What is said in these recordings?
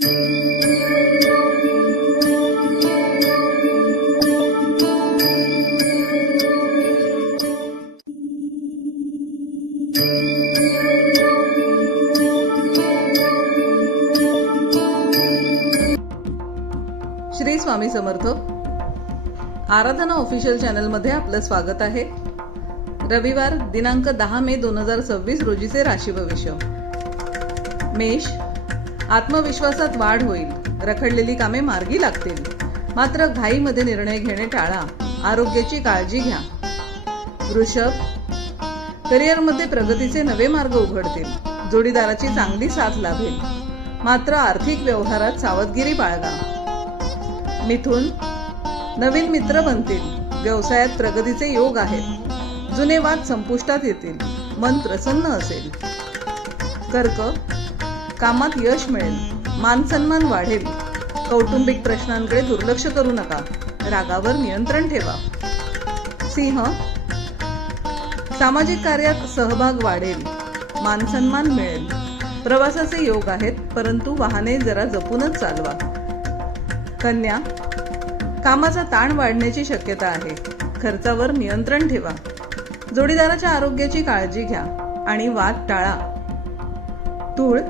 श्री स्वामी समर्थ. आराधना official channel मध्ये आपलं स्वागत आहे. रविवार दिनांक 10 मे 2026 रोजीचे राशी भविष्य. मेष, आत्मविश्वासात वाढ होईल. रखडलेली कामे मार्गी लागतील. मात्र घाईमध्ये निर्णय घेणे टाळा. आरोग्याची काळजी घ्या. वृषभ, करिअरमध्ये प्रगतीचे नवे मार्ग उघडतील. जोडीदाराची चांगली साथ लाभेल. मात्र आर्थिक व्यवहारात सावधगिरी बाळगा. मिथुन, नवीन मित्र बनतील. व्यवसायात प्रगतीचे योग आहेत. जुने वाद संपुष्टात येतील. मन प्रसन्न असेल. कर्क, कामात यश मिळेल. मानसन्मान वाढेल. कौटुंबिक प्रश्नांकडे दुर्लक्ष करू नका. रागावर नियंत्रण ठेवा. सिंह, सामाजिक कार्यात सहभाग वाढेल. मानसन्मान मिळेल. प्रवासाचे योग आहेत, परंतु वाहने जरा जपूनच चालवा. कन्या, कामाचा ताण वाढण्याची शक्यता आहे. खर्चावर नियंत्रण ठेवा. जोडीदाराच्या आरोग्याची काळजी घ्या आणि वाद टाळा. तूळ,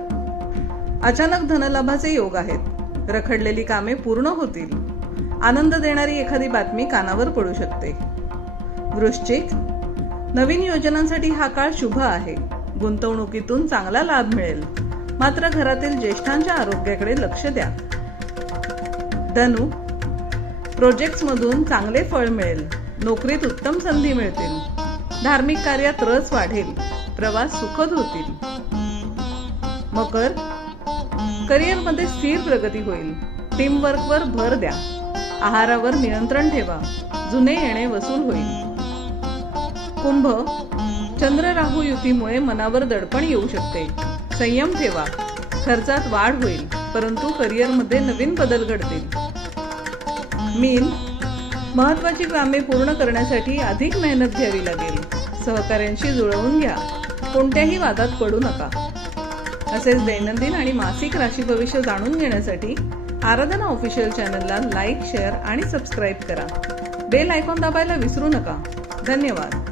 अचानक धनलाभाचे योग आहेत. रखडलेली कामे पूर्ण होतील. आनंद देणारी एखादी बातमी कानावर पडू शकते. वृश्चिक, नवीन योजनांसाठी हा काळ शुभ आहे. गुंतवणुकीतून चांगला लाभ मिळेल. मात्र घरातील ज्येष्ठांच्या आरोग्याकडे लक्ष द्या. धनु, प्रोजेक्ट्समधून चांगले फळ मिळेल. नोकरीत उत्तम संधी मिळतील. धार्मिक कार्यात रस वाढेल. प्रवास सुखद होतील. मकर, करिअरमध्ये स्थिर प्रगती होईल. टीमवर्कवर भर द्या. आहारावर नियंत्रण ठेवा. जुने येणे वसूल होईल. कुंभ, चंद्र राहू युतीमुळे मनावर दडपण येऊ शकते. संयम ठेवा. खर्चात वाढ होईल, परंतु करिअरमध्ये नवीन बदल घडतील. मीन, महत्वाची कामे पूर्ण करण्यासाठी अधिक मेहनत घ्यावी लागेल. सहकाऱ्यांशी जुळवून घ्या. कोणत्याही वादात पडू नका. असेच दैनंदिन आणि मासिक राशी भविष्य जाणून घेण्यासाठी आराधना ऑफिशियल चॅनलला लाईक, शेअर आणि सबस्क्राईब करा. बेल आयकॉन दाबायला विसरू नका. धन्यवाद.